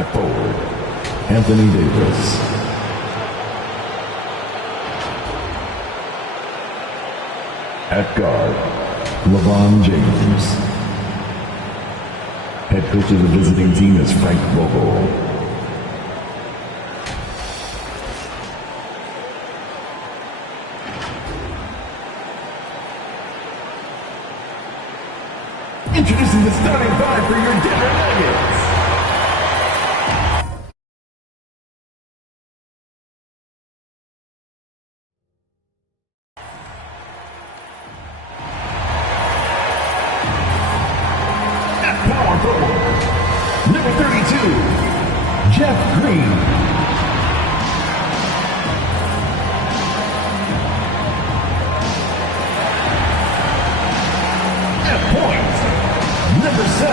At forward, Anthony Davis. At guard, LeBron James. Head coach of the visiting team is Frank Vogel. Introducing the starting five for your Denver Nuggets. At power forward, number 32, Jeff Green. At point, number 7,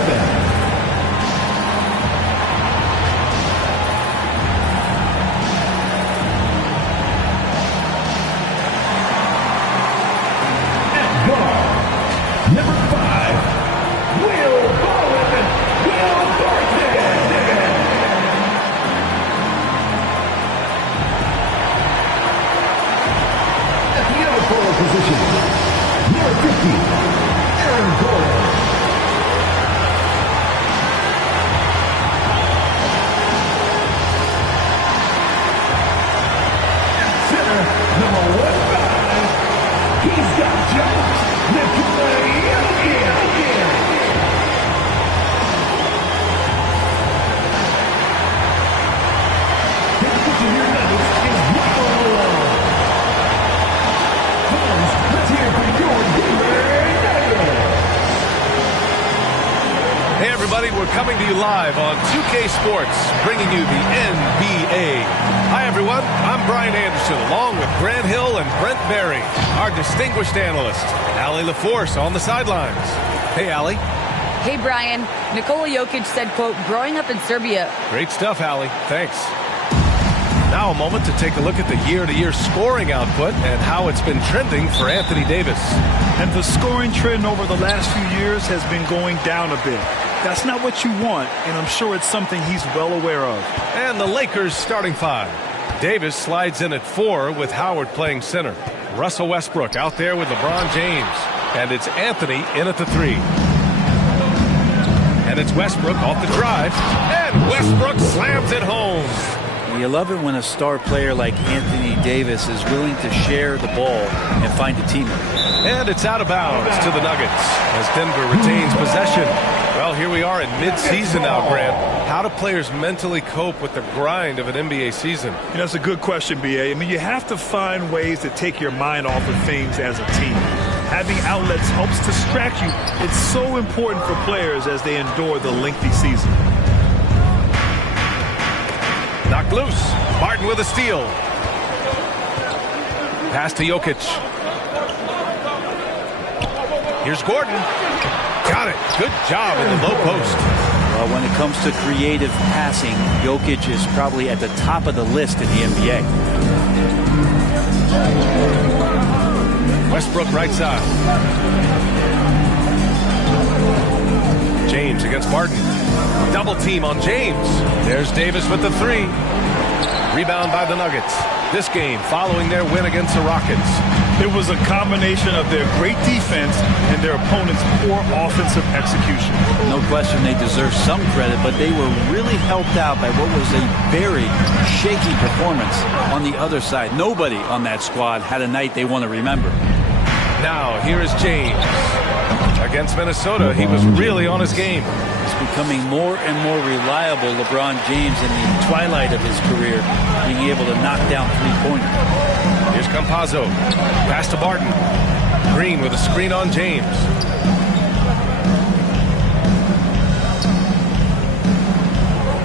at guard, number 5, Will Barton. At the other forward position, number 50, Aaron Gordon. Number 15, he's got jumps. Nikola Jokic. His pitcher here Nuggets is Michael Malone. Fans, let's hear from your Denver Nuggets. Hey everybody, we're coming to you live on 2K Sports, bringing you the NBA. Hi everyone, I'm Brian Anderson, along with Grant Hill and Brent Berry, our distinguished analyst, Allie LaForce on the sidelines. Hey Allie. Hey Brian, Nikola Jokic said, quote, growing up in Serbia. Great stuff, Allie. Thanks. Now a moment to take a look at the year-to-year scoring output and how it's been trending for Anthony Davis. And the scoring trend over the last few years has been going down a bit. That's not what you want, and I'm sure it's something he's well aware of. And the Lakers starting five. Davis slides in at 4 with Howard playing center. Russell Westbrook out there with LeBron James. And it's Anthony in at the 3. And it's Westbrook off the drive. And Westbrook slams it home. You love it when a star player like Anthony Davis is willing to share the ball and find a teammate. And it's out of bounds to the Nuggets as Denver retains possession. Well, here we are in mid-season now, Grant. How do players mentally cope with the grind of an NBA season? You know, that's a good question, B.A. I mean, you have to find ways to take your mind off of things as a team. Having outlets helps distract you. It's so important for players as they endure the lengthy season. Knocked loose. Martin with a steal. Pass to Jokic. Here's Gordon. Got it. Good job in the low post. Well, when it comes to creative passing, Jokic is probably at the top of the list in the NBA. Westbrook right side. James against Martin. Double team on James. There's Davis with the 3. Rebound by the Nuggets. This game following their win against the Rockets. It was a combination of their great defense and their opponent's poor offensive execution. No question they deserve some credit, but they were really helped out by what was a very shaky performance on the other side. Nobody on that squad had a night they want to remember. Now here is James. Against Minnesota, he was really on his game. He's becoming more and more reliable, LeBron James, in the twilight of his career, being able to knock down three-pointers. Here's Campazzo. Pass to Barton. Green with a screen on James.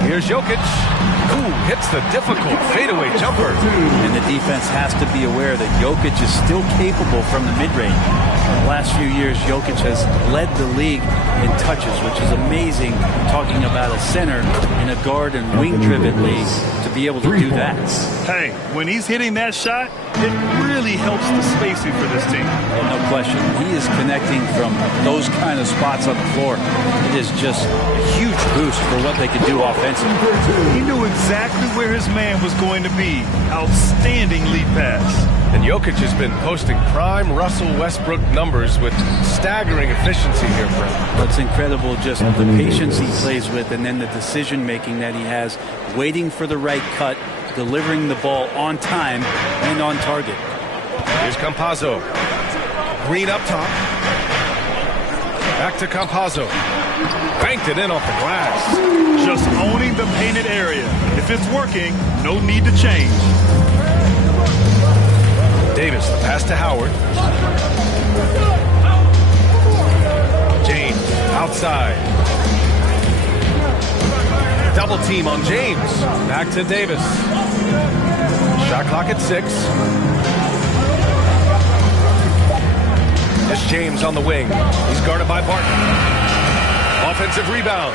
Here's Jokic. Ooh, hits the difficult fadeaway jumper. And the defense has to be aware that Jokic is still capable from the mid-range. The last few years, Jokic has led the league in touches, which is amazing, talking about a center in a guard and wing-driven league to be able to do that. Hey, when he's hitting that shot, it really helps the spacing for this team. No question. He is connecting from those kind of spots on the floor. It is just a huge boost for what they can do offensively. He knew exactly where his man was going to be. Outstanding lead pass. And Jokic has been posting prime Russell Westbrook numbers with staggering efficiency here, Brent. What's incredible, just the patience he plays with and then the decision-making that he has, waiting for the right cut, delivering the ball on time and on target. Here's Campazzo. Green up top. Back to Campazzo. Banked it in off the glass. Just owning the painted area. If it's working, no need to change. Davis, the pass to Howard. James, outside. Double team on James. Back to Davis. Shot clock at 6. That's James on the wing. He's guarded by Barton. Offensive rebound.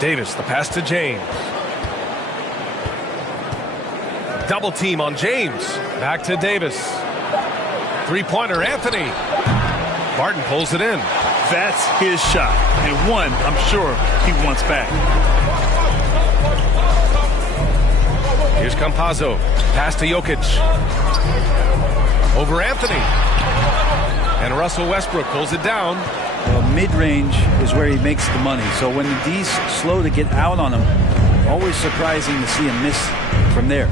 Davis, the pass to James. Double team on James. Back to Davis. Three-pointer, Anthony. Barton pulls it in. That's his shot, and one I'm sure he wants back. Here's Campazzo. Pass to Jokic. Over Anthony. And Russell Westbrook pulls it down. Well, mid-range is where he makes the money. So when the D's slow to get out on him, always surprising to see him miss from there.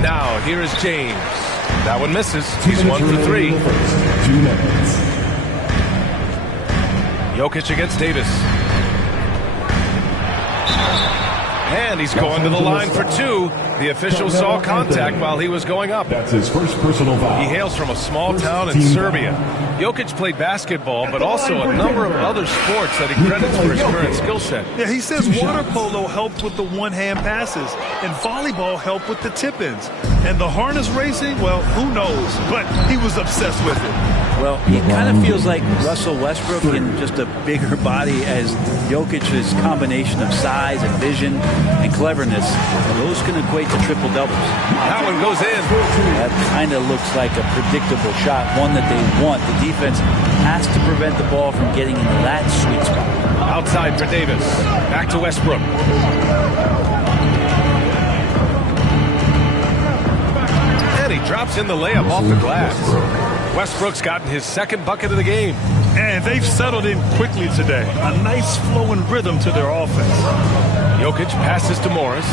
Now, here is James. That one misses. He's 1 for 3. 2 minutes. Jokic against Davis. And he's going to the line for 2. The official saw contact while he was going up. That's his first personal foul. He hails from a small town in Serbia. Jokic played basketball, but also a number of other sports that he credits for his current skill set. Yeah, he says water polo helped with the one-hand passes, and volleyball helped with the tip-ins. And the harness racing, well, who knows? But he was obsessed with it. Well, he kind of feels like Russell Westbrook in just a bigger body as Jokic's combination of size and vision and cleverness. Those can equate to triple-doubles. That one goes in. That kind of looks like a predictable shot, one that they want. The defense has to prevent the ball from getting into that sweet spot. Outside for Davis. Back to Westbrook. And he drops in the layup off the glass. Westbrook's gotten his second bucket of the game. And they've settled in quickly today. A nice flowing rhythm to their offense. Jokic passes to Morris.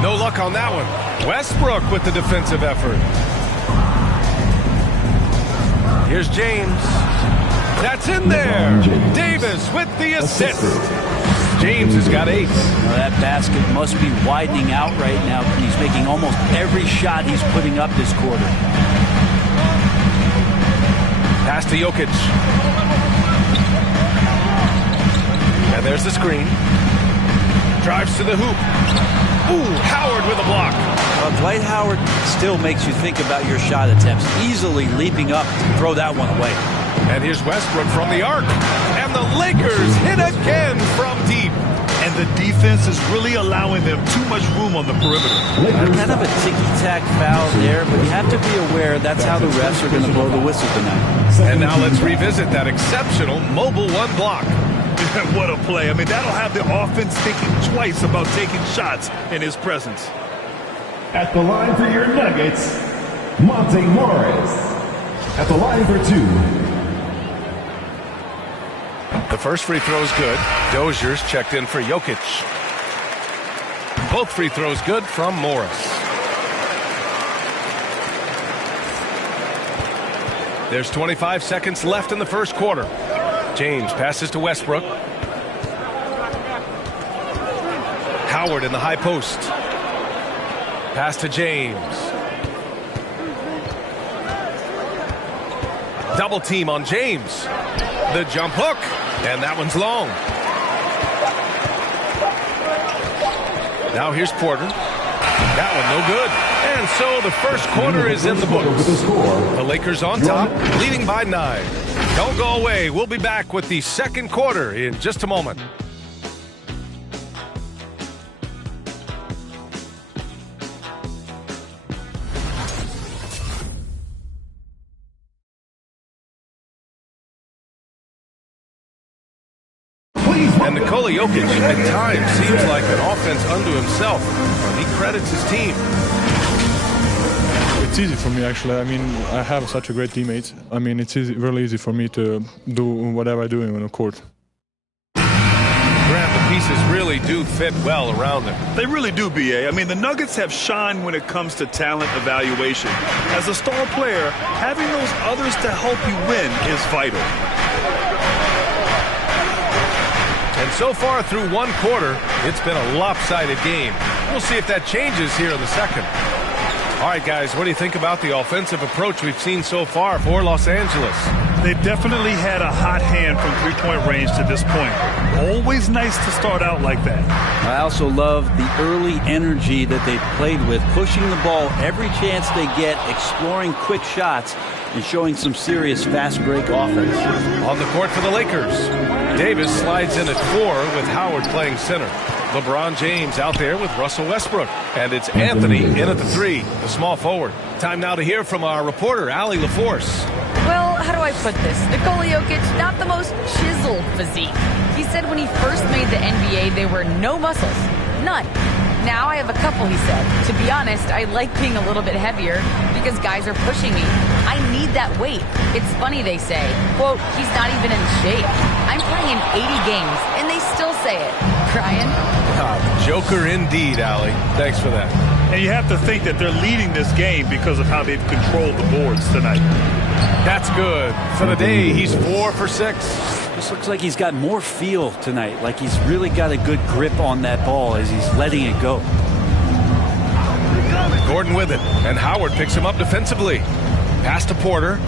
No luck on that one. Westbrook with the defensive effort. Here's James. That's in there. Davis with the assist. James has got 8. Now that basket must be widening out right now. He's making almost every shot he's putting up this quarter. Pass to Jokic. And there's the screen. Drives to the hoop. Ooh, Howard with a block. Dwight Howard still makes you think about your shot attempts. Easily leaping up to throw that one away. And here's Westbrook from the arc. And the Lakers hit again from deep. And the defense is really allowing them too much room on the perimeter. Kind of a ticky-tack foul there, but you have to be aware that's how the refs are going to blow the whistle tonight. And now let's revisit that exceptional mobile 1 block. What a play. I mean, that'll have the offense thinking twice about taking shots in his presence. At the line for your Nuggets, Monte Morris. At the line for 2. The first free throw is good. Dozier's checked in for Jokic. Both free throws good from Morris. There's 25 seconds left in the first quarter. James passes to Westbrook. Howard in the high post. Pass to James. Double team on James. The jump hook. And that one's long. Now here's Porter. That one no good. And so the first quarter is in the books. The Lakers on top, leading by 9. Don't go away. We'll be back with the second quarter in just a moment. And Nikola Jokic at times seems like an offense unto himself. He credits his team. It's easy for me, actually. I mean, I have such a great teammate. I mean, it's really easy for me to do whatever I do on the court. Grant, the pieces really do fit well around him. They really do, B.A. I mean, the Nuggets have shined when it comes to talent evaluation. As a star player, having those others to help you win is vital. And so far through one quarter, it's been a lopsided game. We'll see if that changes here in the second. All right, guys, what do you think about the offensive approach we've seen so far for Los Angeles? They've definitely had a hot hand from three-point range to this point. Always nice to start out like that. I also love the early energy that they played with, pushing the ball every chance they get, exploring quick shots, and showing some serious fast break offense. On the court for the Lakers, Davis slides in at 4 with Howard playing center. LeBron James out there with Russell Westbrook. And it's Anthony in at the 3, the small forward. Time now to hear from our reporter, Allie LaForce. Well, how do I put this? Nikola Jokic, not the most chiseled physique. He said when he first made the NBA, there were no muscles. None. Now I have a couple, he said. To be honest, I like being a little bit heavier because guys are pushing me. I need that weight. It's funny they say, quote, he's not even in shape. I'm playing in 80 games, and they still say it. Brian? Joker indeed, Allie. Thanks for that. And you have to think that they're leading this game because of how they've controlled the boards tonight. That's good. For the day, he's 4 for 6. This looks like he's got more feel tonight, like he's really got a good grip on that ball as he's letting it go. Gordon with it, and Howard picks him up defensively. Pass to Porter.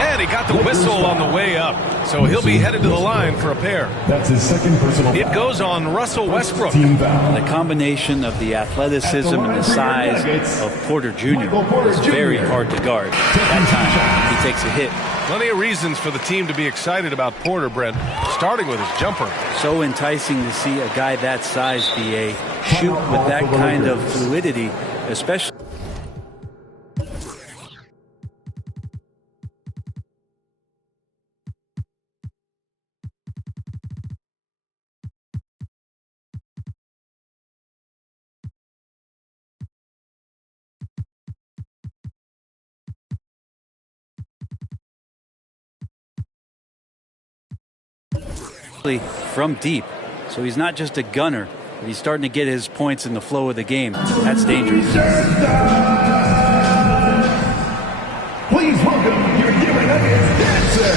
And he got the whistle on the way up, so he'll be headed to the line for a pair. That's his second personal foul. It goes on Russell Westbrook. The combination of the athleticism and the size of Porter Jr. is very hard to guard. That time, he takes a hit. Plenty of reasons for the team to be excited about Porter, Brent, starting with his jumper. So enticing to see a guy that size, B.A., shoot with that kind of fluidity, especially. From deep. So he's not just a gunner, but he's starting to get his points in the flow of the game. That's dangerous. Please welcome your Denver Nuggets dancer.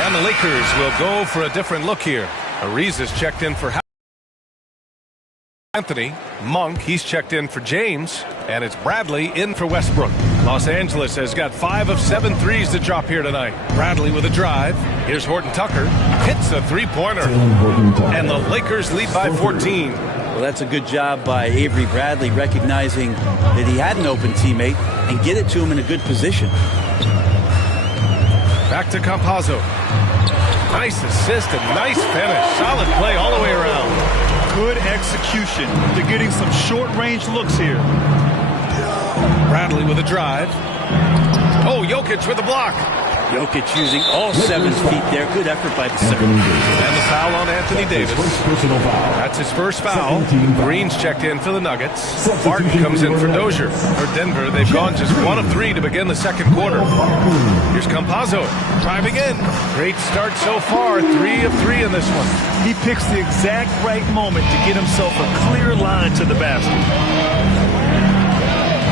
And the Lakers will go for a different look here. Ariz is checked in for Anthony. Monk, he's checked in for James, and it's Bradley in for Westbrook. Los Angeles has got 5 of 7 threes to drop here tonight. Bradley with a drive. Here's Horton Tucker. Hits a three-pointer. And the Lakers lead by 14. Well, that's a good job by Avery Bradley, recognizing that he had an open teammate and get it to him in a good position. Back to Campazzo. Nice assist and nice finish. Solid play all the way around. Good execution. They're getting some short-range looks here. Bradley with a drive. Oh, Jokic with a block. Jokic using all 7 feet there. Good effort by the center. And the foul on Anthony Davis. That's his first foul. Green's checked in for the Nuggets. Barton comes in for Dozier. For Denver, they've gone just 1 of 3 to begin the second quarter. Here's Campazzo driving in. Great start so far. 3 of 3 in this one. He picks the exact right moment to get himself a clear line to the basket.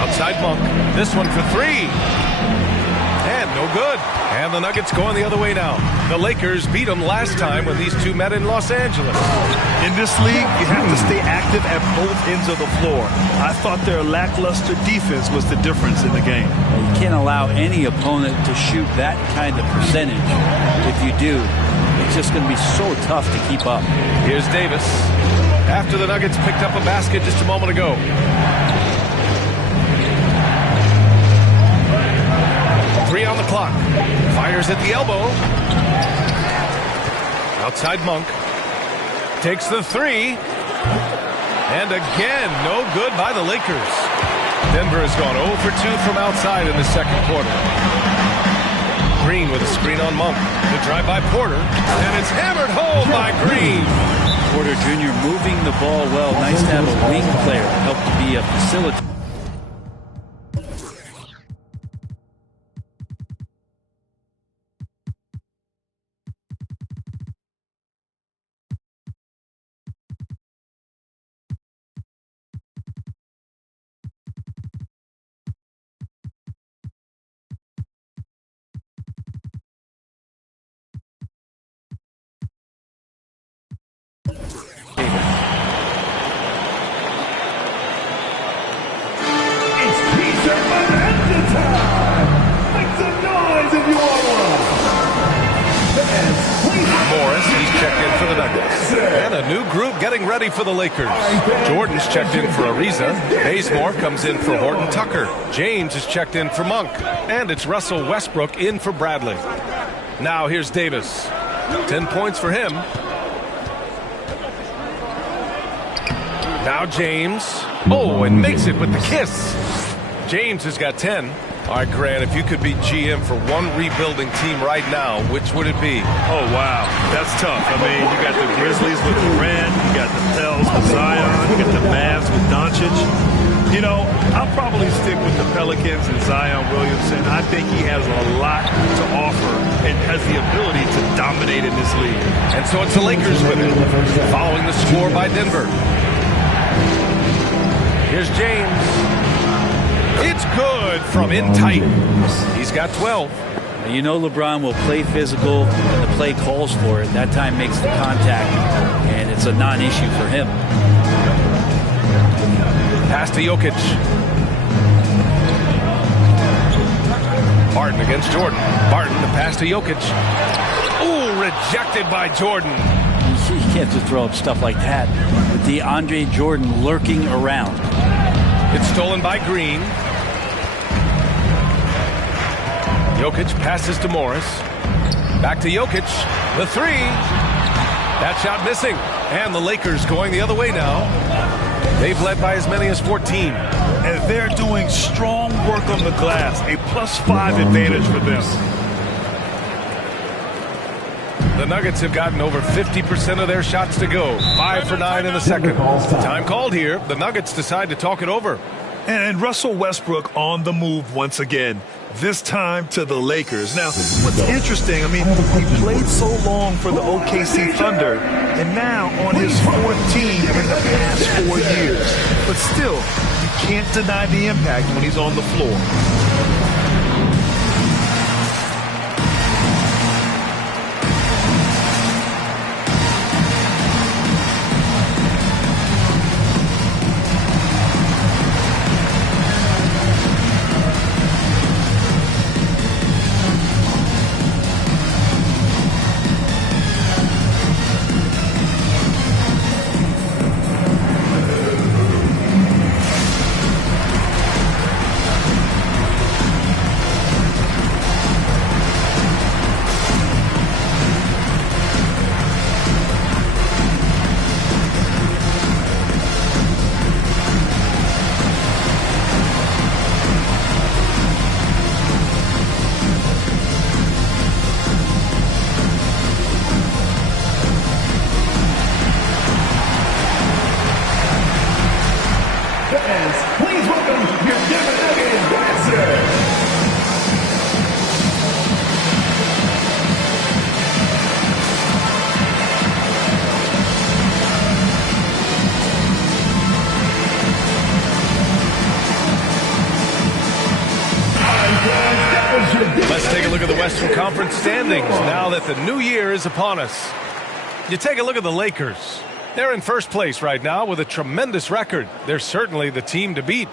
Outside Monk. This one for 3. And no good. And the Nuggets going the other way now. The Lakers beat them last time when these two met in Los Angeles. In this league, you have to stay active at both ends of the floor. I thought their lackluster defense was the difference in the game. You can't allow any opponent to shoot that kind of percentage. If you do, it's just going to be so tough to keep up. Here's Davis. After the Nuggets picked up a basket just a moment ago. Three on the clock. Fires at the elbow. Outside Monk. Takes the three. And again, no good by the Lakers. Denver has gone 0 for 2 from outside in the second quarter. Green with a screen on Monk. The drive by Porter. And it's hammered home by Green. Porter Jr. moving the ball well. Nice to have a wing player help to be a facilitator. Morris, he's checked in for the Nuggets. And a new group getting ready for the Lakers. Jordan's checked in for Ariza. Bazemore comes in for Horton Tucker. James is checked in for Monk. And it's Russell Westbrook in for Bradley. Now here's Davis. 10 points for him. Now James. Oh, and makes it with the kiss. James has got 10. All right, Grant, if you could be GM for one rebuilding team right now, which would it be? Oh, wow. That's tough. I mean, you got the Grizzlies with Durant, you got the Pels with Zion, you got the Mavs with Doncic. You know, I'll probably stick with the Pelicans and Zion Williamson. I think he has a lot to offer and has the ability to dominate in this league. And so it's the Lakers with it, following the score by Denver. Here's James. It's good from in tight. He's got 12. You know LeBron will play physical when the play calls for it. That time makes the contact, and it's a non-issue for him. Pass to Jokic. Barton against Jordan. Barton, the pass to Jokic. Ooh, rejected by Jordan. You can't just throw up stuff like that with DeAndre Jordan lurking around. It's stolen by Green. Jokic passes to Morris. Back to Jokic. The three. That shot missing. And the Lakers going the other way now. They've led by as many as 14. And they're doing strong work on the glass. A +5 advantage for them. The Nuggets have gotten over 50% of their shots to go. 5 for 9 in the second. Time called here. The Nuggets decide to talk it over. And Russell Westbrook on the move once again. This time to the Lakers. Now, what's interesting, I mean, he played so long for the OKC Thunder, and now on his fourth team in the past 4 years. But still, you can't deny the impact when he's on the floor. Western Conference standings now that the new year is upon us. You take a look at the Lakers. They're in first place right now with a tremendous record. They're certainly the team to beat.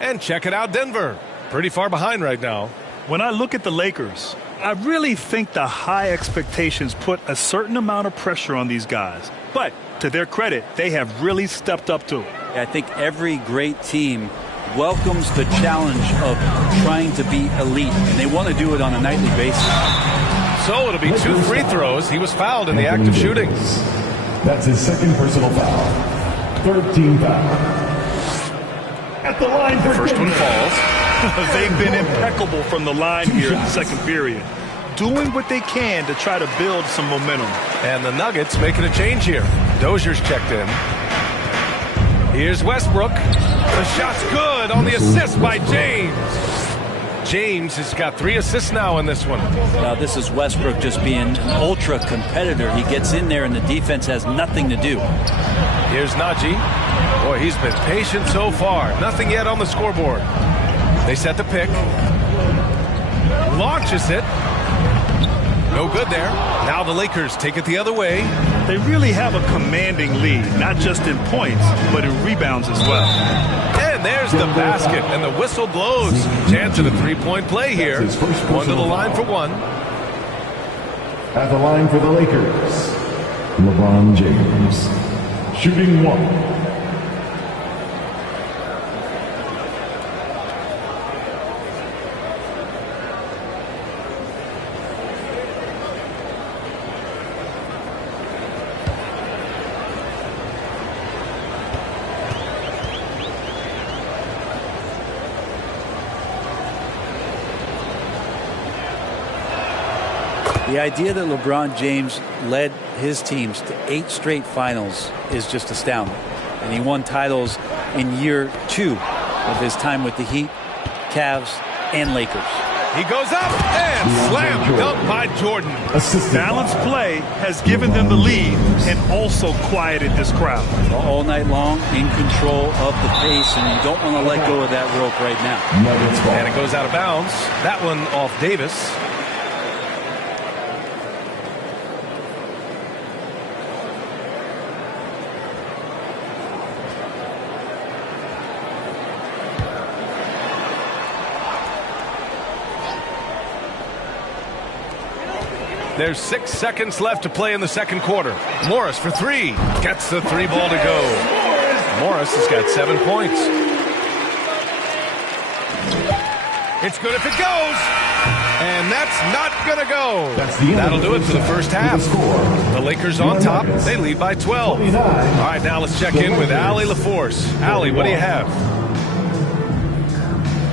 And check it out, Denver. Pretty far behind right now. When I look at the Lakers, I really think the high expectations put a certain amount of pressure on these guys. But to their credit, they have really stepped up to it. I think every great team welcomes the challenge of trying to be elite, and they want to do it on a nightly basis. So it'll be 2 free throws. He was fouled in the act of shooting. That's his second personal foul. Third team foul. At the line for First one falls. They've been impeccable from the line here in the second period, doing what they can to try to build some momentum. And the Nuggets making a change here. Dozier's checked in. Here's Westbrook. The shot's good on the assist by James. James has got 3 assists now in this one. Now this is Westbrook just being an ultra competitor. He gets in there and the defense has nothing to do. Here's Najee. Boy, he's been patient so far. Nothing yet on the scoreboard. They set the pick. Launches it. No good there. Now the Lakers take it the other way. They really have a commanding lead, not just in points, but in rebounds as well. And there's the basket, and the whistle blows. Chance at a three-point play here. One to the line for one. At the line for the Lakers, LeBron James. Shooting 1. The idea that LeBron James led his teams to 8 straight finals is just astounding. And he won titles in year 2 of his time with the Heat, Cavs, and Lakers. He goes up and slam dunk by Jordan. Balanced play has given them the lead and also quieted this crowd. All night long, in control of the pace, and you don't want to let go of that rope right now. And it goes out of bounds. That one off Davis. There's 6 seconds left to play in the second quarter. Morris for 3. Gets the 3 ball to go. Morris has got 7 points. It's good if it goes. And that's not going to go. That'll do it for the first half. The Lakers on top. They lead by 12. All right, now let's check in with Allie LaForce. Allie, what do you have?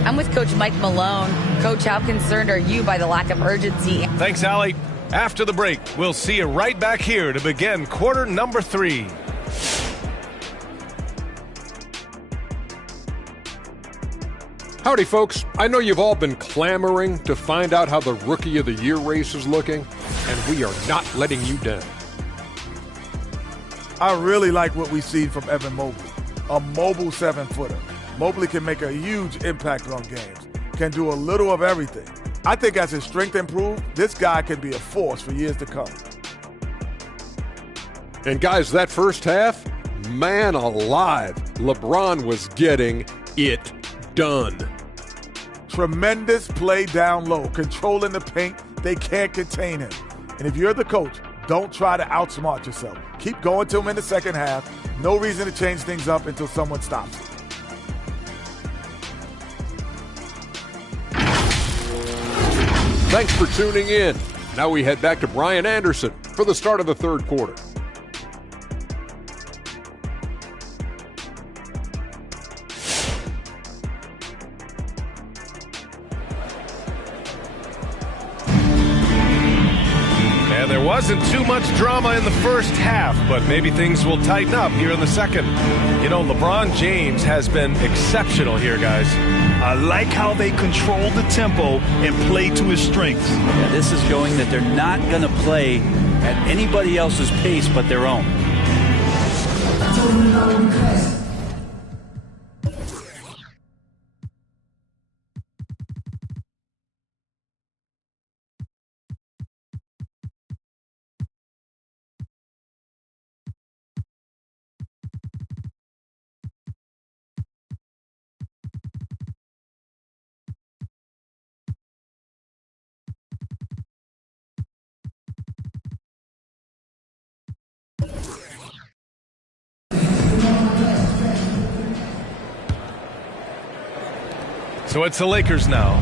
I'm with Coach Mike Malone. Coach, how concerned are you by the lack of urgency? Thanks, Allie. After the break, we'll see you right back here to begin quarter number 3. Howdy, folks. I know you've all been clamoring to find out how the Rookie of the Year race is looking, and we are not letting you down. I really like what we see from Evan Mobley, a mobile 7-footer. Mobley can make a huge impact on games, can do a little of everything. I think as his strength improves, this guy can be a force for years to come. And guys, that first half, man alive, LeBron was getting it done. Tremendous play down low, controlling the paint. They can't contain him. And if you're the coach, don't try to outsmart yourself. Keep going to him in the second half. No reason to change things up until someone stops it. Thanks for tuning in. Now we head back to Brian Anderson for the start of the third quarter. And there wasn't too much drama in the first half, but maybe things will tighten up here in the second. You know, LeBron James has been exceptional here, guys. I like how they control the tempo and play to his strengths. Yeah, this is showing that they're not going to play at anybody else's pace but their own. So it's the Lakers now.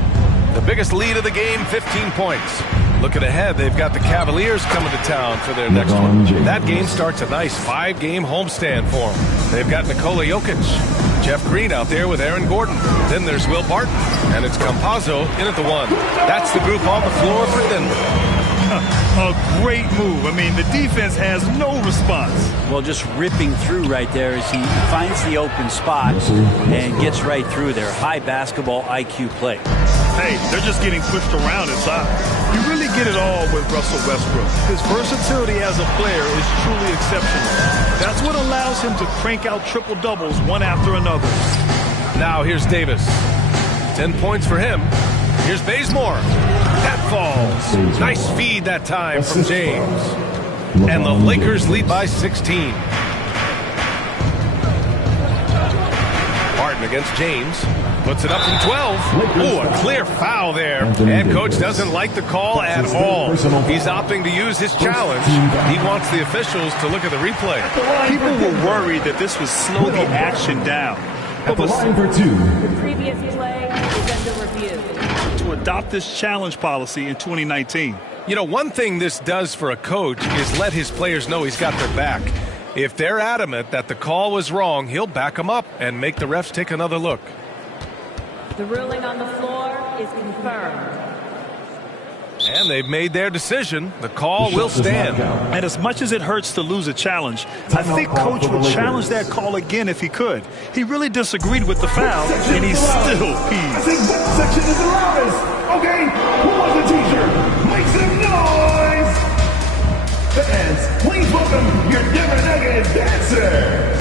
The biggest lead of the game, 15 points. Looking ahead, they've got the Cavaliers coming to town for their next one. That game starts a nice 5-game homestand for them. They've got Nikola Jokic, Jeff Green out there with Aaron Gordon. Then there's Will Barton, and it's Campazzo in at the 1. That's the group on the floor for Denver. A great move. I mean, the defense has no response. Well, just ripping through right there as he finds the open spot and gets right through there. High basketball IQ play. Hey, they're just getting pushed around inside. You really get it all with Russell Westbrook. His versatility as a player is truly exceptional. That's what allows him to crank out triple-doubles one after another. Now here's Davis. 10 points for him. Here's Bazemore. That falls. Nice feed that time from James. And the Lakers lead by 16. Barton against James. Puts it up from 12. Ooh, a clear foul there. And coach doesn't like the call at all. He's opting to use his challenge. He wants the officials to look at the replay. People were worried that this would slow the action down. At the line for 2. The previous play is under review. To adopt this challenge policy in 2019. You know, one thing this does for a coach is let his players know he's got their back. If they're adamant that the call was wrong, he'll back them up and make the refs take another look. The ruling on the floor is confirmed. And they've made their decision. The call will stand. And as much as it hurts to lose a challenge, I think Coach would challenge that call again if he could. He really disagreed with the foul, and he's still I peeved. think that section is the loudest. Okay, who wants a t-shirt? Make some noise! Fans, please welcome your Denver Nuggets dancers.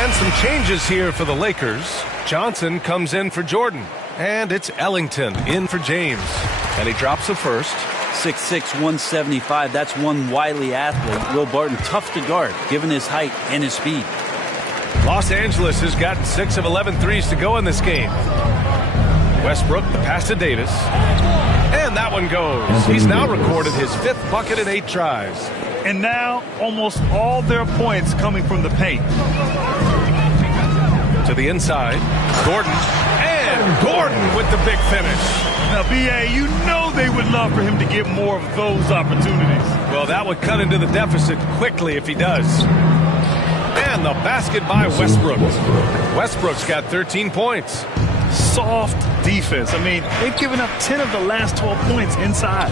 And some changes here for the Lakers. Johnson comes in for Jordan. And it's Ellington in for James. And he drops the first. 6'6", 175. That's one wily athlete. Will Barton, tough to guard, given his height and his speed. Los Angeles has gotten 6 of 11 threes to go in this game. Westbrook, the pass to Davis. And that one goes. He's now recorded his 5th bucket in 8 tries. And now almost all their points coming from the paint. To the inside. Gordon. And Gordon with the big finish. Now, B.A., you know they would love for him to get more of those opportunities. Well, that would cut into the deficit quickly if he does. And the basket by Westbrook. Westbrook's got 13 points. Soft defense. I mean, they've given up 10 of the last 12 points inside.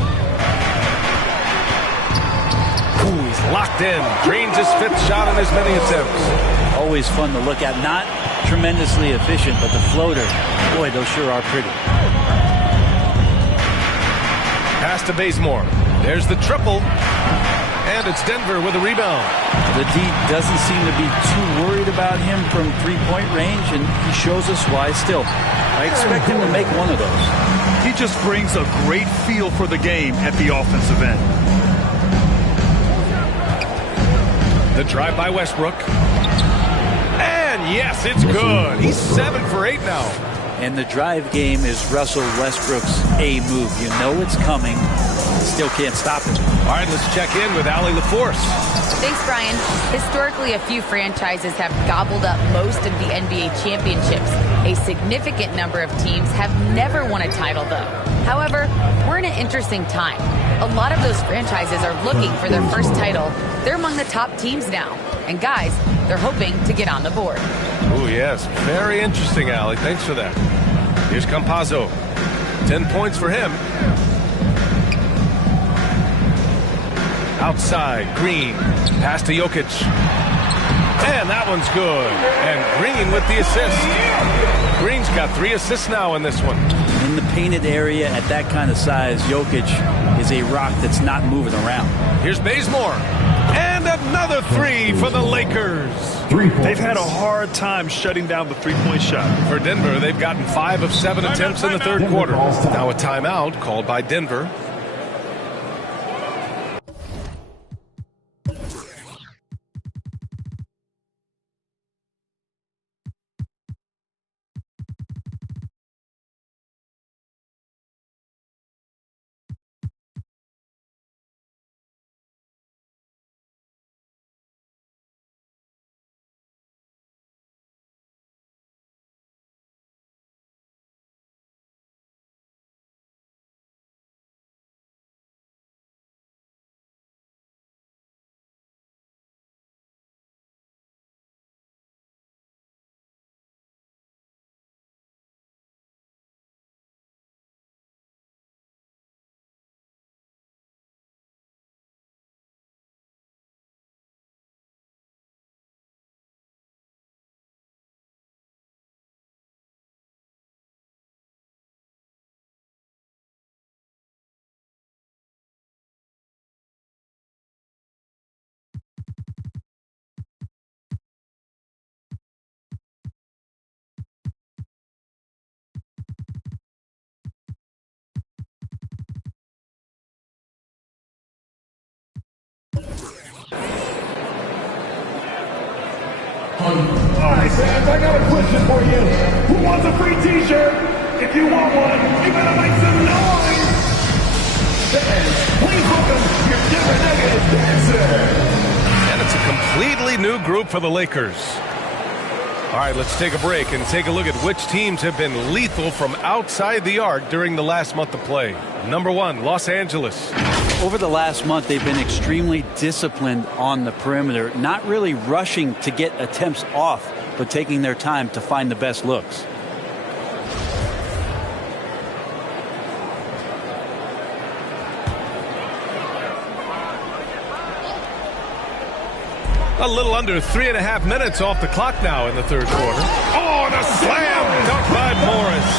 Ooh, he's locked in. Drains his 5th shot in as many attempts. Always fun to look at. Not tremendously efficient, but the floater, boy, those sure are pretty. Pass to Bazemore. There's the triple. And it's Denver with a rebound. The D doesn't seem to be too worried about him from three-point range, and he shows us why still. I expect him to make one of those. He just brings a great feel for the game at the offensive end. The drive by Westbrook. And yes, it's good. He's 7 for 8 now. And the drive game is Russell Westbrook's A move. You know it's coming. Still can't stop it. All right, let's check in with Allie LaForce. Thanks, Brian. Historically, a few franchises have gobbled up most of the NBA championships. A significant number of teams have never won a title, though. However, we're in an interesting time. A lot of those franchises are looking for their first title. They're among the top teams now. And guys, they're hoping to get on the board. Oh, yes. Very interesting, Allie. Thanks for that. Here's Campazzo. 10 points for him. Outside, Green. Pass to Jokic. And that one's good. And Green with the assist. Green's got 3 assists now in this one. In the painted area at that kind of size, Jokic is a rock that's not moving around. Here's Bazemore. And another 3 for the Lakers. They've had a hard time shutting down the three-point shot. For Denver, they've gotten 5 of 7 attempts in the third quarter. Now a timeout called by Denver. All right, fans, I got a question for you. Who wants a free t-shirt? If you want one, you better make some noise. Fans, please welcome your Denver Nuggets dancer. And it's a completely new group for the Lakers. All right, let's take a break and take a look at which teams have been lethal from outside the arc during the last month of play. Number 1, Los Angeles. Over the last month, they've been extremely disciplined on the perimeter, not really rushing to get attempts off, but taking their time to find the best looks. A little under 3.5 minutes off the clock now in the third quarter. Oh, and a slam dunk by Morris.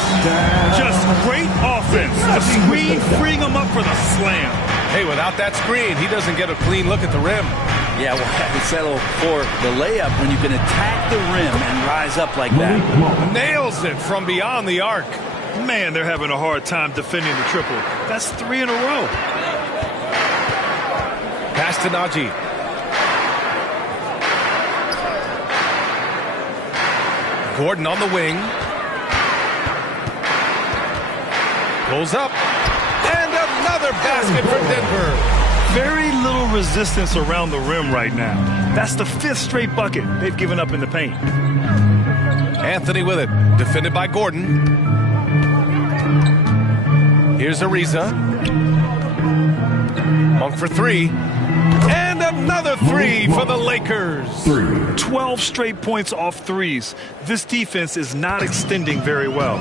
Just great offense. The screen freeing him up for the slam. Hey, without that screen, he doesn't get a clean look at the rim. Yeah, we'll have to settle for the layup when you can attack the rim and rise up like that. Nails it from beyond the arc. Man, they're having a hard time defending the triple. That's 3 in a row. Pass to Najee. Gordon on the wing. Pulls up. And another basket for Denver. Very little resistance around the rim right now. That's the 5th straight bucket they've given up in the paint. Anthony with it. Defended by Gordon. Here's Ariza. Monk for 3. And another 3 for the Lakers. 12 straight points off threes. This defense is not extending very well.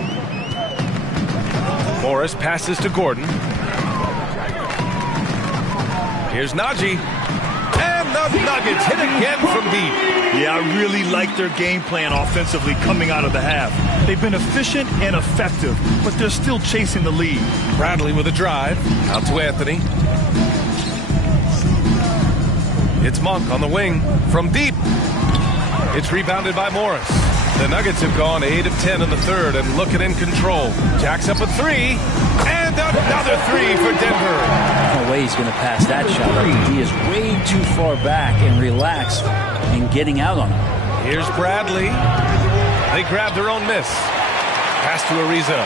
Morris passes to Gordon. Here's Najee. And the Nuggets hit again from deep. Yeah, I really like their game plan offensively coming out of the half. They've been efficient and effective, but they're still chasing the lead. Bradley with a drive. Out to Anthony. It's Monk on the wing from deep. It's rebounded by Morris. The Nuggets have gone 8 of 10 in the third and looking in control. Jacks up a 3. And another 3 for Denver. No way he's going to pass that shot. He is way too far back and relaxed in getting out on him. Here's Bradley. They grab their own miss. Pass to Ariza.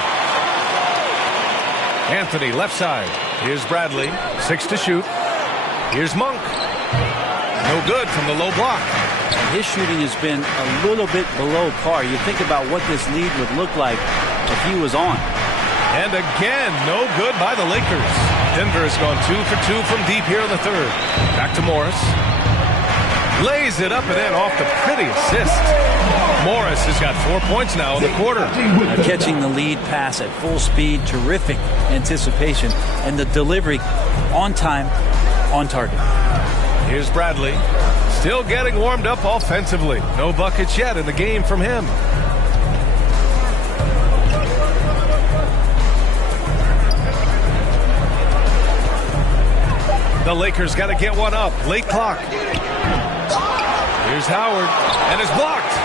Anthony left side. Here's Bradley. 6 to shoot. Here's Monk. No good from the low block. His shooting has been a little bit below par. You think about what this lead would look like if he was on. And again, no good by the Lakers. Denver has gone 2 for 2 from deep here in the third. Back to Morris. Lays it up and in off the pretty assist. Morris has got 4 points now in the quarter. Catching the lead pass at full speed, terrific anticipation, and the delivery on time, on target. Here's Bradley. Still getting warmed up offensively. No buckets yet in the game from him. The Lakers got to get one up. Late clock. Here's Howard. And it's blocked.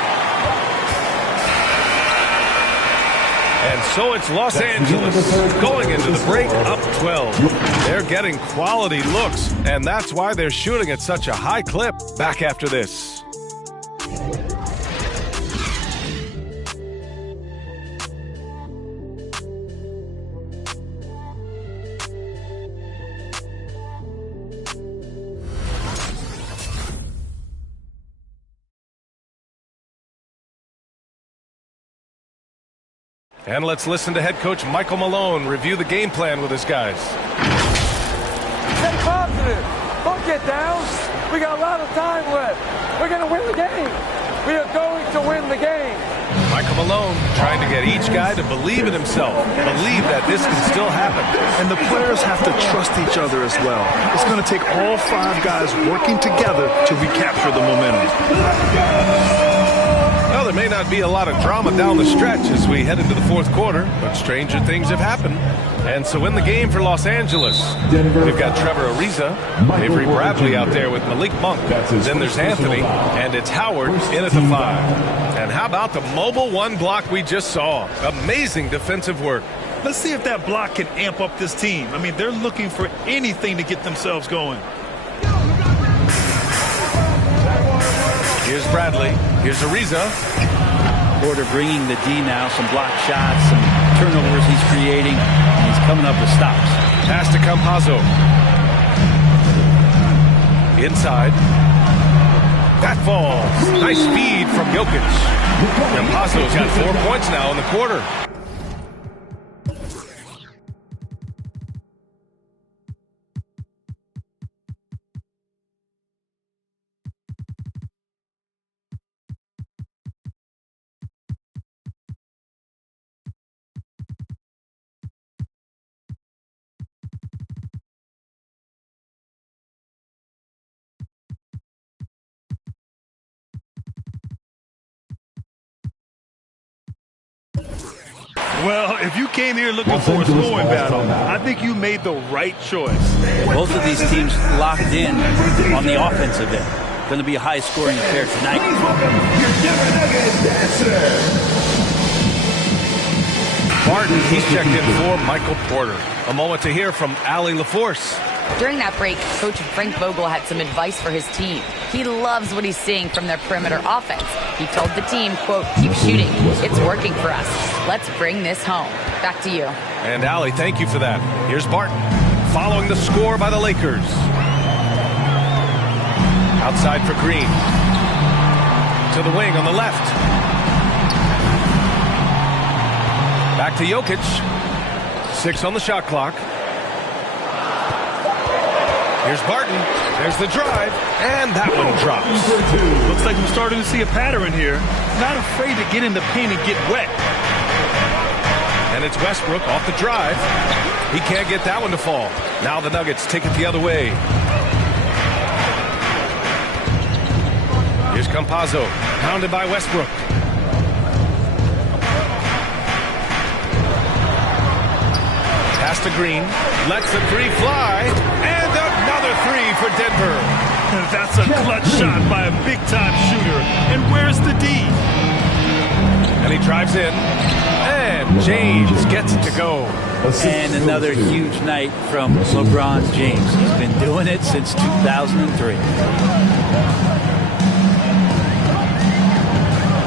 And so it's Los Angeles going into the break up 12. They're getting quality looks, and that's why they're shooting at such a high clip. Back after this. And let's listen to head coach Michael Malone review the game plan with his guys. Stay positive. Don't get down. We got a lot of time left. We're going to win the game. We are going to win the game. Michael Malone trying to get each guy to believe in himself, believe that this can still happen. And the players have to trust each other as well. It's going to take all 5 guys working together to recapture the momentum. Well, there may not be a lot of drama down the stretch as we head into the fourth quarter, but stranger things have happened. And so in the game for Los Angeles, we've got Trevor Ariza, Avery Bradley out there with Malik Monk. Then there's Anthony, and it's Howard in at the 5. And how about the mobile 1 block we just saw? Amazing defensive work. Let's see if that block can amp up this team. I mean, they're looking for anything to get themselves going. Here's Bradley. Here's Ariza. Porter bringing the D now. Some block shots, some turnovers he's creating. And he's coming up with stops. Pass to Campazzo. Inside. That falls. Nice feed from Jokic. Campazzo's got 4 points now in the quarter. Well, if you came here looking for a scoring battle, I think you made the right choice. Both of these teams locked in on the offensive end. Going to be a high-scoring affair tonight. Barton, he's checked in for Michael Porter. A moment to hear from Allie LaForce. During that break, Coach Frank Vogel had some advice for his team. He loves what he's seeing from their perimeter offense. He told the team, quote, keep shooting. It's working for us. Let's bring this home. Back to you. And Allie, thank you for that. Here's Barton following the score by the Lakers. Outside for Green. To the wing on the left. Back to Jokic. 6 on the shot clock. Here's Barton. There's the drive. And that one drops. Looks like we're starting to see a pattern here. Not afraid to get in the paint and get wet. And it's Westbrook off the drive. He can't get that one to fall. Now the Nuggets take it the other way. Here's Campazzo, pounded by Westbrook. Pass to Green, lets the three fly, and another three for Denver. That's a clutch shot by a big-time shooter. And where's the D? And he drives in, and James gets it to go. And another huge night from LeBron James. He's been doing it since 2003.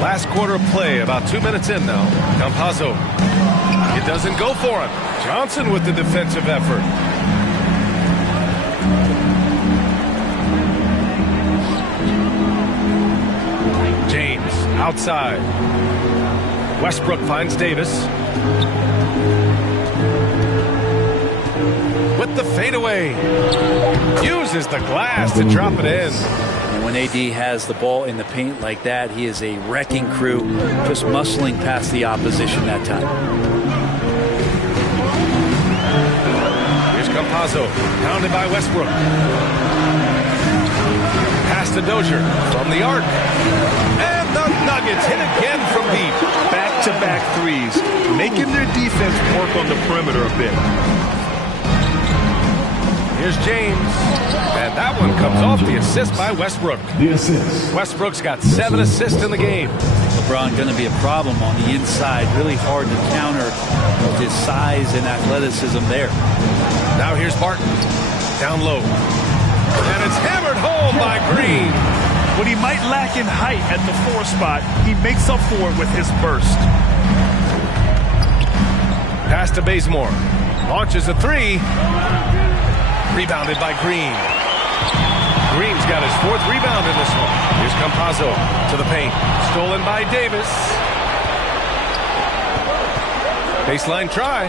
Last quarter of play, about 2 minutes in now. Campazzo. It doesn't go for him. Johnson with the defensive effort. James outside. Westbrook finds Davis. With the fadeaway. Uses the glass to drop it in. When AD has the ball in the paint like that, he is a wrecking crew, just muscling past the opposition that time. Here's Campazzo, pounded by Westbrook. Pass to Dozier from the arc. And the Nuggets hit again from deep. Back-to-back threes, making their defense work on the perimeter a bit. Here's James. And that one comes off the assist by Westbrook. Westbrook's got 7 assists in the game. LeBron going to be a problem on the inside. Really hard to counter with his size and athleticism there. Now here's Barton. Down low. And it's hammered home by Green. What he might lack in height at the 4 spot, he makes up for it with his burst. Pass to Bazemore. Launches a 3. Rebounded by Green. Green's got his 4th rebound in this one. Here's Campazzo to the paint. Stolen by Davis. Baseline try.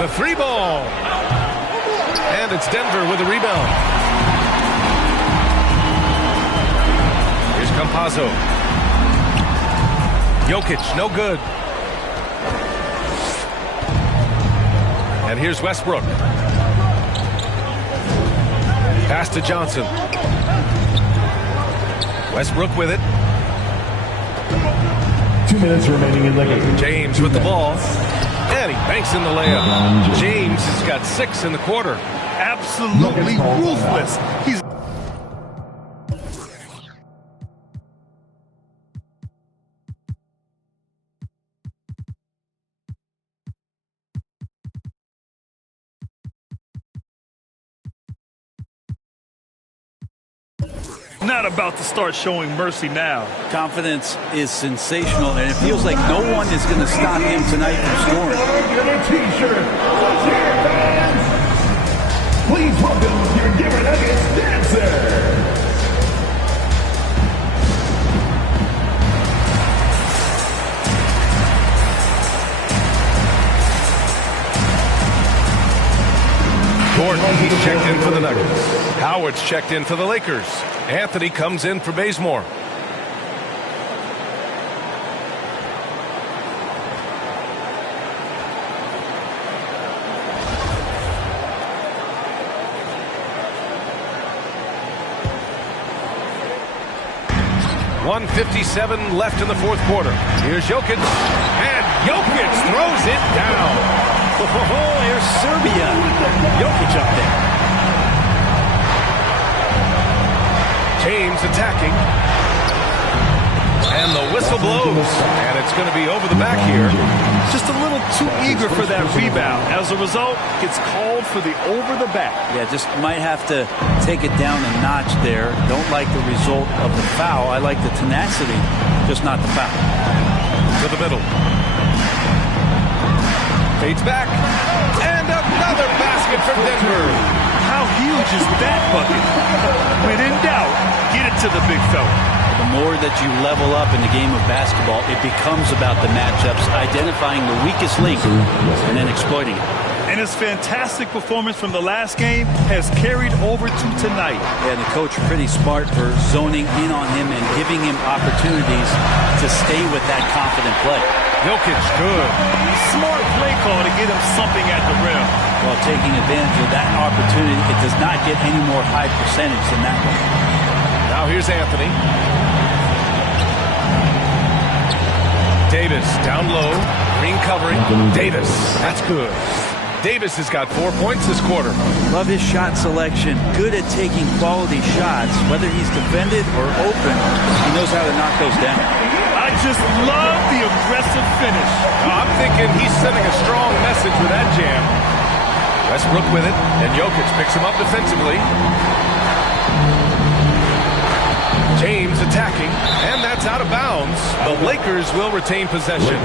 The 3 ball. And it's Denver with a rebound. Here's Campazzo. Jokic, no good. And here's Westbrook. Pass to Johnson. Westbrook with it. 2 minutes remaining in the game. James with the ball. And he banks in the layup. James has got 6 in the quarter. Absolutely ruthless. He's not about to start showing mercy now. Confidence is sensational, and it feels like no one is going to stop him tonight from scoring. Get a t-shirt. Let's hear it, fans. Please welcome your Denver Nuggets dancer. Gordon, he's checked in for the Nuggets. Howard's checked in for the Lakers. Anthony comes in for Bazemore. .157 left in the fourth quarter. Here's Jokic, and Jokic throws it down. Oh, here's Serbia. Jokic up there. James attacking. And the whistle blows. And it's going to be over the back here. Just a little too eager for that rebound. As a result, gets called for the over the back. Yeah, just might have to take it down a notch there. Don't like the result of the foul. I like the tenacity, just not the foul. To the middle. Fades back. And another basket for Denver. How huge is that bucket? When in doubt, get it to the big fella. The more that you level up in the game of basketball, it becomes about the matchups, identifying the weakest link, and then exploiting it. And his fantastic performance from the last game has carried over to tonight. And the coach pretty smart for zoning in on him and giving him opportunities to stay with that confident play. Jokic, good. Smart play call to get him something at the rim. While taking advantage of that opportunity, it does not get any more high percentage than that one. Now here's Anthony. Davis down low. Green covering. Davis. That's good. Davis has got 4 points this quarter. Love his shot selection. Good at taking quality shots. Whether he's defended or open, he knows how to knock those down. I just love the aggressive finish. I'm thinking he's sending a strong message with that jam. Westbrook with it, and Jokic picks him up defensively. James attacking, and that's out of bounds. The Lakers will retain possession.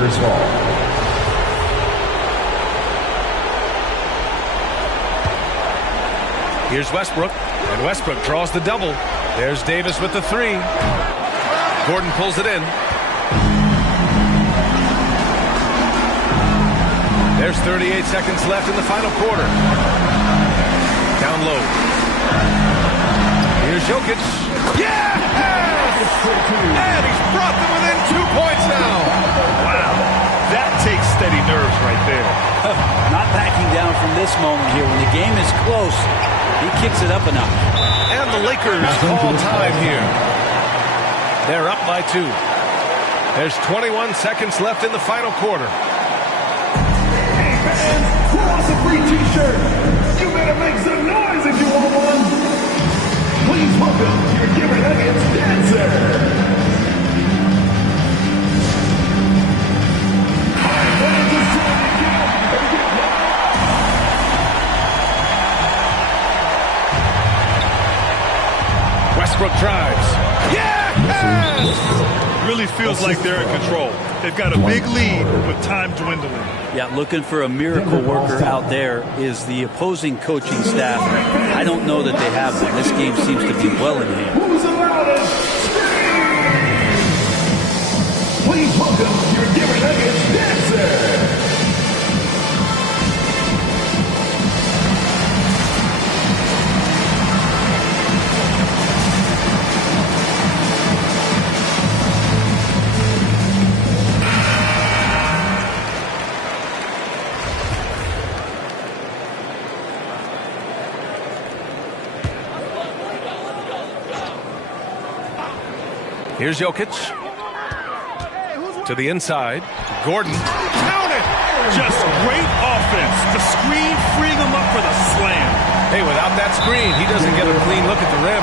Here's Westbrook, and Westbrook draws the double. There's Davis with the three. Gordon pulls it in. There's 38 seconds left in the final quarter. Down low. Here's Jokic. Yes! And he's brought them within 2 points now. Wow. That takes steady nerves right there. Not backing down from this moment here. When the game is close, he kicks it up a notch. And the Lakers call time here. They're up by 2. There's 21 seconds left in the final quarter. Hey fans, who wants a free t-shirt? You better make some noise if you want one. Please welcome your Denver Nuggets dancer. Westbrook drives. Yes! Really feels like they're in control. They've got a big lead with time dwindling. Yeah, looking for a miracle worker out there is the opposing coaching staff. I don't know that they have one. This game seems to be well in hand. Who's the loudest? Please welcome your Denver Nuggets dancer. Here's Jokic. To the inside. Gordon. Count it! Just great offense. The screen freeing him up for the slam. Hey, without that screen, he doesn't get a clean look at the rim.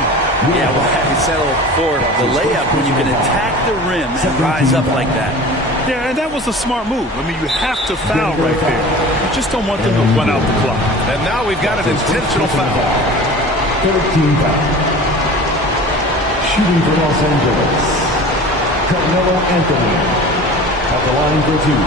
Yeah, well, I settle for the layup when you can attack the rim and rise up like that. Yeah, and that was a smart move. I mean, you have to foul right there. You just don't want them to run out the clock. And now we've got an intentional foul. Shooting for Los Angeles, Carmelo Anthony. At the line for two.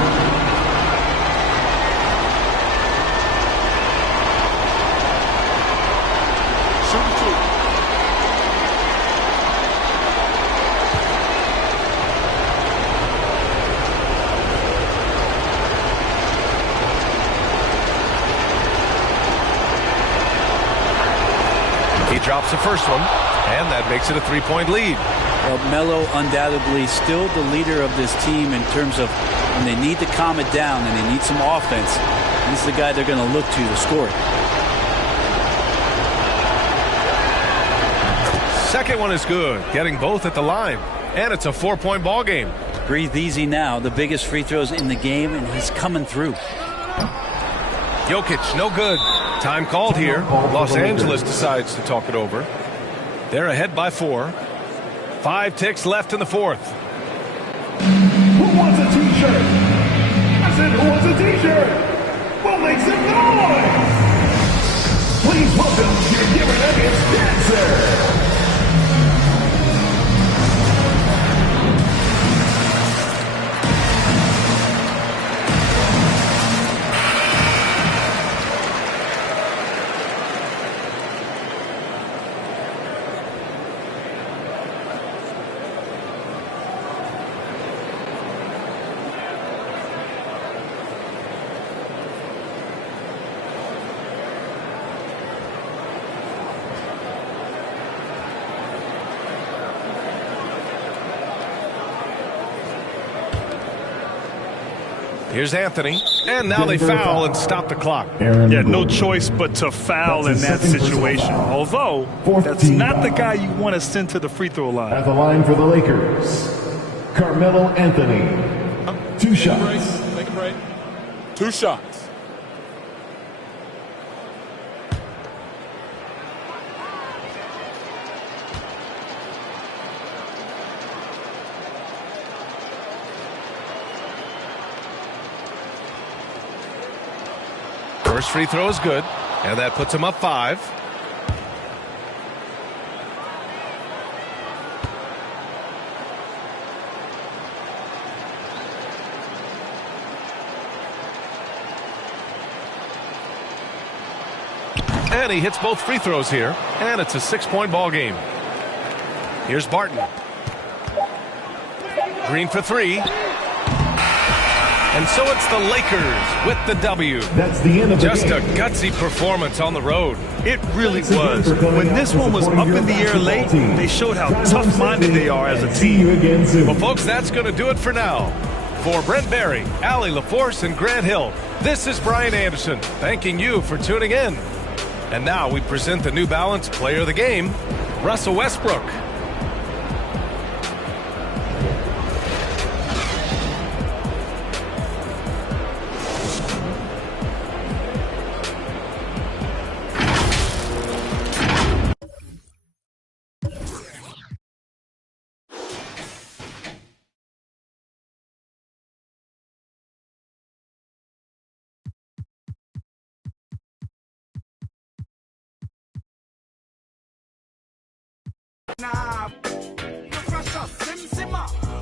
Drops the first one, and that makes it a three-point lead. Well, Melo undoubtedly still the leader of this team in terms of when they need to calm it down and they need some offense. He's the guy they're going to look to score it. Second one is good, getting both at the line, and it's a 4-point ball game. Breathe easy now. The biggest free throws in the game, and he's coming through. Jokic, no good. Time called here. Los Angeles decides to talk it over. They're ahead by 4. 5 ticks left in the fourth. Who wants a t-shirt? I said, who wants a t-shirt? We'll make some noise! Please welcome your Denver Nuggets dancer! Here's Anthony, and now they foul and stop the clock. Yeah, no choice but to foul in that situation. Although, that's not the guy you want to send to the free throw line. At the line for the Lakers, Carmelo Anthony. 2 shots. Make a break. 2 shots. First free throw is good, and that puts him up 5. And he hits both free throws here, and it's a 6-point ball game. Here's Barton. Green for 3. And so it's the Lakers with the W. That's the end of the Just game. a gutsy performance on the road. It really was. When this one was up in the air late, they showed how tough-minded they are as a team. Well, folks, that's going to do it for now. For Brent Barry, Allie LaForce, and Grant Hill, this is Brian Anderson, thanking you for tuning in. And now we present the New Balance Player of the Game, Russell Westbrook.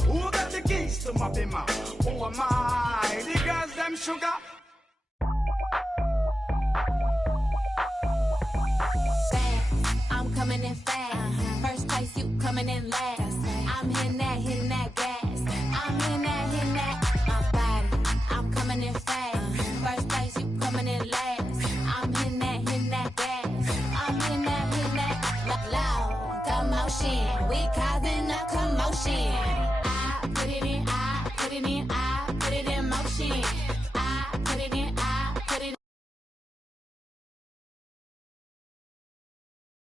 Who got the keys to my bimmer? Who am I? The girls them sugar. I'm coming in fast. First place, you coming in last. I'm hitting that gas. I'm hitting that, my body. I'm coming in fast. First place, you coming in last. I'm hitting that gas. I'm hitting that, loud commotion. We causing a commotion.